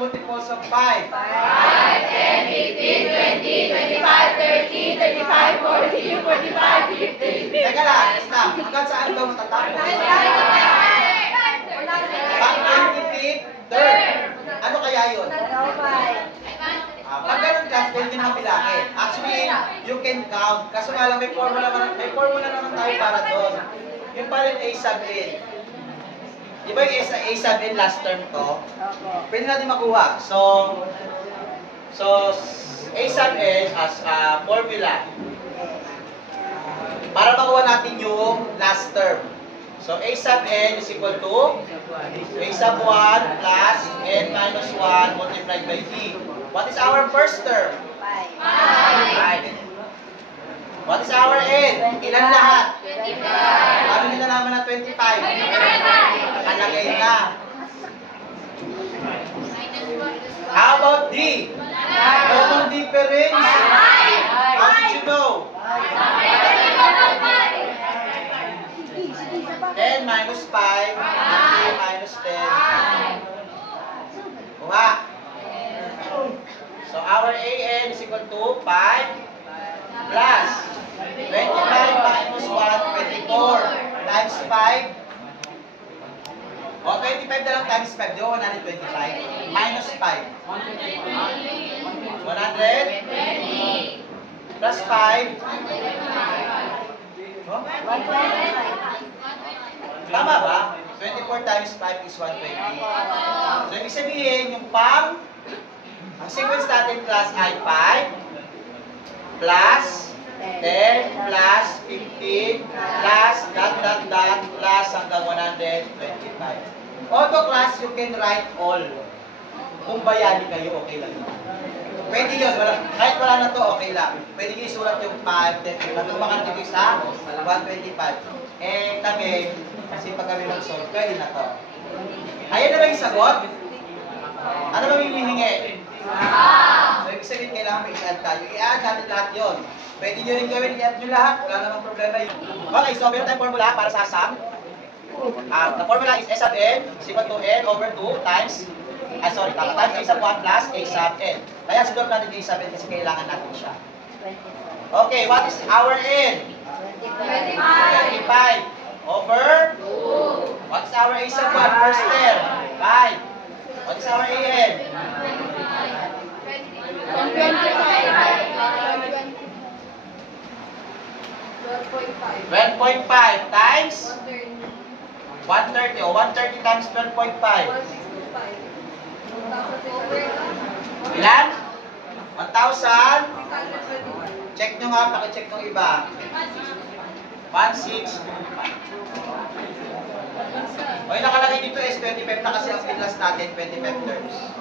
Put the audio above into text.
multiples of 5? 5, 10, 15, 20, 25, 30, 35, 40, 45, 50. Teka lang, stop. Hanggang saan ba matatapos? Pag 25, third. Ano kaya yun? Pag ganun class, pwede nang bilangin. Actually, you can count. Kaso nga lang, may formula naman tayo para doon. Yung pa rin A sub N. Di ba yung A sub N last term to? Pwede natin makuha. So A sub N as a formula. Para makuha natin yung last term. So A sub N is equal to A sub 1 plus N minus 1 multiplied by D. What is our first term? 5. What is our N? Ilan lahat? 25. Paano nyo nalaman na 25? Nakalagay na. How about D? Common difference? How did you know? 10 minus 5 and 3 minus 10. Kuha. So our AN is equal to 5 plus 25 minus 1, 24 times 5. O, 25 na lang times 5. Di ba 125? Minus 5. 100 plus 5. Oh? Tama ba? 24 times 5 is 120. So, ibig sabihin, yung ang sequence natin class ay 5 plus 10 plus 15 plus dot plus hanggang 125. Auto class, you can write all. Kung bayani kayo, okay lang yun. Pwede yun. Kahit wala na to, okay lang. Pwede nyo isulat yung 5, 10, matutumakan dito sa 125. Eh, kami, kasi pag kami mag-solve, pwede na to. Ayan na ba yung sagot? Ano ba yung hihingi? So, ibig sabihin, kailangan may i-add tayo. I-add natin lahat yun. Pwede nyo rin gawin, i-add nyo lahat. Wala namang problema yun. Okay, so meron tayong formula para sa sum. The formula is S sub N is equal to N over 2 times, times A sub 1 plus A sub N. Kaya siguro natin A sub N kasi kailangan natin siya. Okay, what is our N? 25 over 2. What is our A sub 1 first term? 5. What is our AN? 12.5 times 130 o 130 times 12.5. Ilan? 1,000? Check nyo nga, pakicheck nung iba. 1,625. O yung nakalagay dito is 25 na kasi ang pinlas natin, 25 terms.